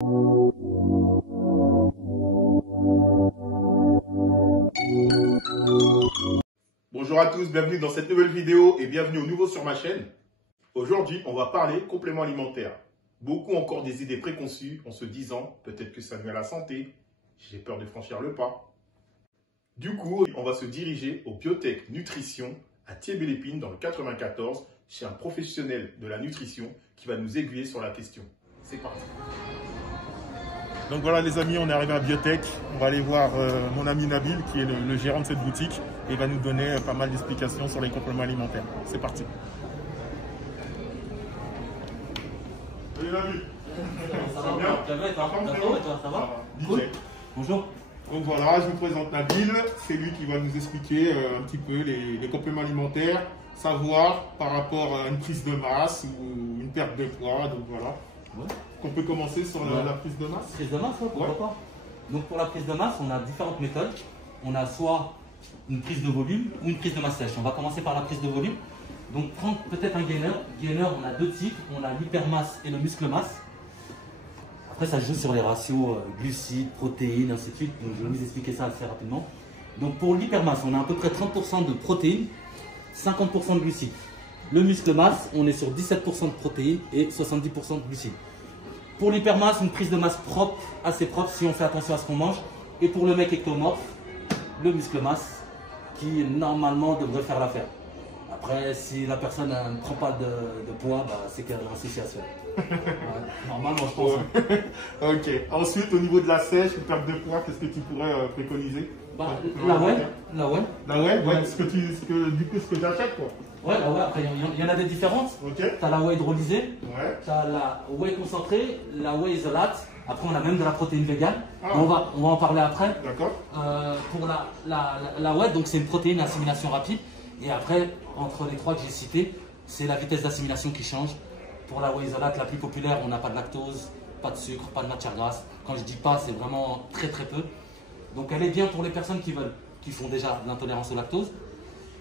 Bonjour à tous, bienvenue dans cette nouvelle vidéo et bienvenue au nouveau sur ma chaîne. Aujourd'hui, on va parler compléments alimentaires. Beaucoup ont encore des idées préconçues en se disant peut-être que ça nuit à la santé, j'ai peur de franchir le pas. Du coup, on va se diriger au Biotech Nutrition à Thiers-Belle-Épine dans le 94 chez un professionnel de la nutrition qui va nous aiguiller sur la question. C'est parti. Donc voilà les amis, on est arrivé à Biotech. On va aller voir mon ami Nabil qui est le gérant de cette boutique et il va nous donner pas mal d'explications sur les compléments alimentaires. C'est parti. Salut Nabil. Ça va bien? Ça va? Cool. Bonjour. Donc voilà, je vous présente Nabil. C'est lui qui va nous expliquer un petit peu les compléments alimentaires, savoir par rapport à une prise de masse ou une perte de poids. Donc voilà. Ouais. On peut commencer sur la prise de masse. Prise de masse, ouais, pourquoi pas. Donc pour la prise de masse, on a différentes méthodes. On a soit une prise de volume ou une prise de masse sèche. On va commencer par la prise de volume. Donc prendre peut-être un gainer. Gainer, on a deux types. On a l'hypermasse et le muscle masse. Après, ça joue sur les ratios glucides, protéines, ainsi de suite. Donc je vais vous expliquer ça assez rapidement. Donc pour l'hypermasse, on a à peu près 30% de protéines, 50% de glucides. Le muscle masse, on est sur 17% de protéines et 70% de glucides. Pour l'hypermasse, une prise de masse propre, assez propre si on fait attention à ce qu'on mange. Et pour le mec ectomorphe, le muscle masse qui normalement devrait faire l'affaire. Après, si la personne ne prend pas de poids, bah, c'est qu'elle a un souci à se faire. Ouais, normalement, je pense. Ok. Ensuite, au niveau de la sèche, une perte de poids, qu'est-ce que tu pourrais préconiser? Bah, la whey. Ouais, ce que tu achètes quoi. Ouais, la whey, après il y en a des différentes. Ok. Tu as la whey hydrolysée, Ouais. tu as la whey concentrée, la whey isolate. Après, on a même de la protéine végane. Ah. On va en parler après. D'accord. Pour la whey, donc c'est une protéine d'assimilation rapide. Et après, entre les trois que j'ai cités, c'est la vitesse d'assimilation qui change. Pour la whey isolate, la plus populaire, on n'a pas de lactose, pas de sucre, pas de matière grasse. Quand je dis pas, c'est vraiment très très peu. Donc elle est bien pour les personnes qui font déjà de l'intolérance au lactose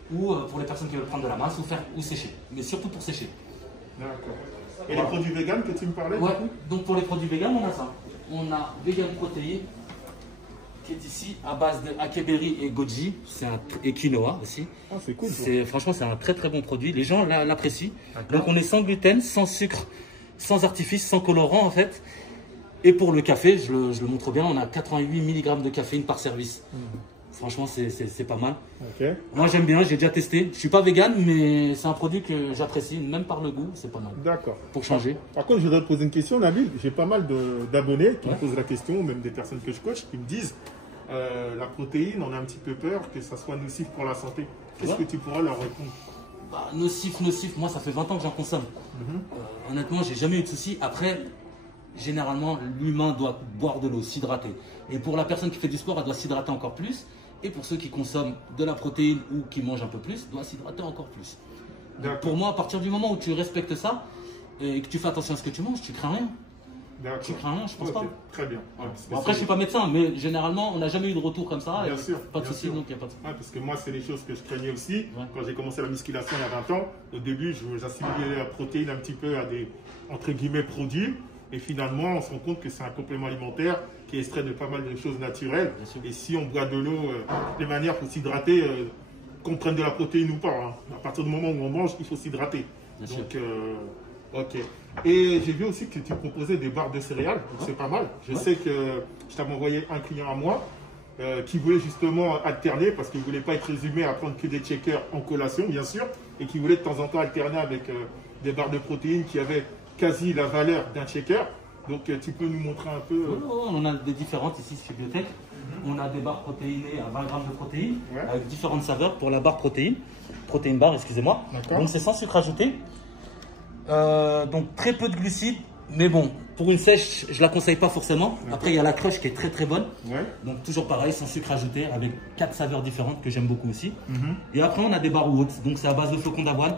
ou pour les personnes qui veulent prendre de la masse ou sécher. Mais surtout pour sécher. D'accord. Et les produits véganes que tu me parlais? Ouais, donc pour les produits véganes, on a ça. On a Vegan Protein qui est ici à base de akeberry et goji, et quinoa aussi. Ah, c'est cool. Franchement, c'est un très très bon produit. Les gens l'apprécient. Donc on est sans gluten, sans sucre, sans artifice, sans colorant en fait. Et pour le café, je le montre bien, on a 88 mg de caféine par service. Franchement, c'est pas mal. Okay. Moi, j'aime bien, j'ai déjà testé. Je ne suis pas vegan, mais c'est un produit que j'apprécie, même par le goût, c'est pas mal. D'accord. Pour changer. Par contre, je voudrais te poser une question, Nabil. J'ai pas mal d'abonnés qui me posent la question, même des personnes que je coach, qui me disent la protéine, on a un petit peu peur que ça soit nocif pour la santé. Qu'est-ce que tu pourras leur répondre? Bah, nocif, moi, ça fait 20 ans que j'en consomme. Honnêtement, j'ai jamais eu de soucis. Après, généralement, l'humain doit boire de l'eau, s'hydrater. Et pour la personne qui fait du sport, elle doit s'hydrater encore plus. Et pour ceux qui consomment de la protéine ou qui mangent un peu plus, doit s'hydrater encore plus. Donc pour moi, à partir du moment où tu respectes ça et que tu fais attention à ce que tu manges, tu crains rien. Tu crains rien, je pense pas. Très bien. Ouais, bon, après, je suis pas médecin, mais généralement, on n'a jamais eu de retour comme ça. Bien sûr. Pas de soucis, donc il n'y a pas de soucis. Ouais, parce que moi, c'est les choses que je craignais aussi. Ouais. Quand j'ai commencé la musculation il y a 20 ans, au début, j'assimilais la protéine un petit peu à des, entre guillemets, produits. Et finalement, on se rend compte que c'est un complément alimentaire qui est extrait de pas mal de choses naturelles. Et si on boit de l'eau, de manière pour s'hydrater, qu'on prenne de la protéine ou pas. Hein. À partir du moment où on mange, il faut s'hydrater. Donc, ok. Et j'ai vu aussi que tu proposais des barres de céréales. C'est pas mal. Je sais que je t'avais envoyé un client à moi qui voulait justement alterner parce qu'il ne voulait pas être résumé à prendre que des shakers en collation, bien sûr. Et qui voulait de temps en temps alterner avec des barres de protéines qui avaient quasi la valeur d'un shaker. Donc tu peux nous montrer un peu On a des différentes ici chez Biotech. On a des barres protéinées à 20 grammes de protéines avec différentes saveurs pour la barre protéine bar, excusez-moi. Donc c'est sans sucre ajouté. Donc très peu de glucides, mais bon, pour une sèche, je la conseille pas forcément. Après il y a la crush qui est très très bonne. Donc toujours pareil, sans sucre ajouté avec 4 saveurs différentes que j'aime beaucoup aussi. Et après on a des barres oats, donc c'est à base de flocons d'avoine.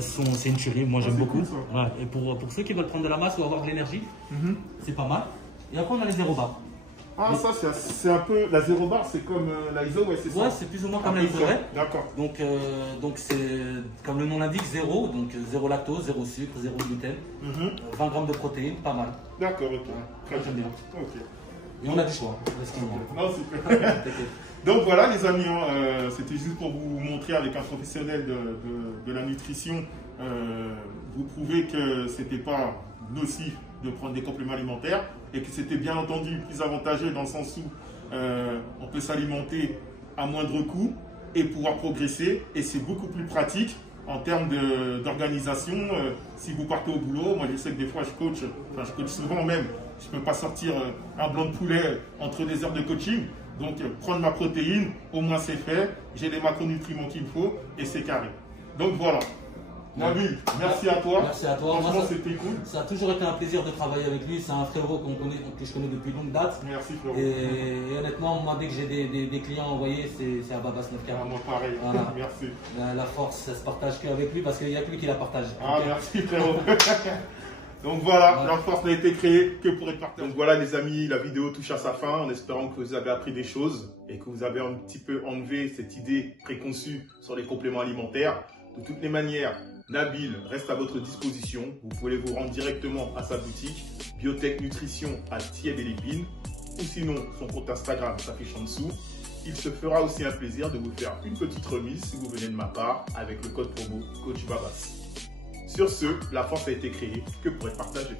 C'est une tuerie, moi j'aime beaucoup. Cool, et pour ceux qui veulent prendre de la masse ou avoir de l'énergie, c'est pas mal. Et après on a les zéro bars. Ah, mais ça, c'est un peu la zéro barre, c'est comme la ISO, ouais, c'est ça. Ouais, c'est plus ou moins comme la ISO, ouais. D'accord. Donc c'est comme le nom l'indique, zéro, donc zéro lactose, zéro sucre, zéro gluten, 20 grammes de protéines, pas mal. D'accord, ok. Très bien. Ok. Et on a du choix, non, super. Donc voilà les amis, c'était juste pour vous montrer avec un professionnel de la nutrition, vous prouver que c'était pas nocif de prendre des compléments alimentaires et que c'était bien entendu plus avantageux dans le sens où on peut s'alimenter à moindre coût et pouvoir progresser, et c'est beaucoup plus pratique en termes d'organisation. Si vous partez au boulot, moi je sais que des fois je coach souvent même, je ne peux pas sortir un blanc de poulet entre des heures de coaching. Donc prendre ma protéine, au moins c'est fait, j'ai les macronutriments qu'il me faut et c'est carré. Donc voilà. Nabil, merci à toi. Merci à toi. Franchement, c'était cool. Ça a toujours été un plaisir de travailler avec lui. C'est un frérot que je connais depuis longue date. Merci frérot. Et honnêtement, moi dès que j'ai des clients envoyés, c'est à Babas 940. Moi pareil. Voilà. Merci. La force, ça se partage qu'avec lui parce qu'il n'y a que lui qui la partage. Ah okay. Merci frérot. Donc voilà, la force n'a été créée que pour être partagée. Donc voilà les amis, la vidéo touche à sa fin en espérant que vous avez appris des choses et que vous avez un petit peu enlevé cette idée préconçue sur les compléments alimentaires. De toutes les manières, Nabil reste à votre disposition. Vous pouvez vous rendre directement à sa boutique Biotech Nutrition à Thiers-Belle-Épine, ou sinon son compte Instagram s'affiche en dessous. Il se fera aussi un plaisir de vous faire une petite remise si vous venez de ma part avec le code promo Coach Babas. Sur ce, la force a été créée que pour être partagée.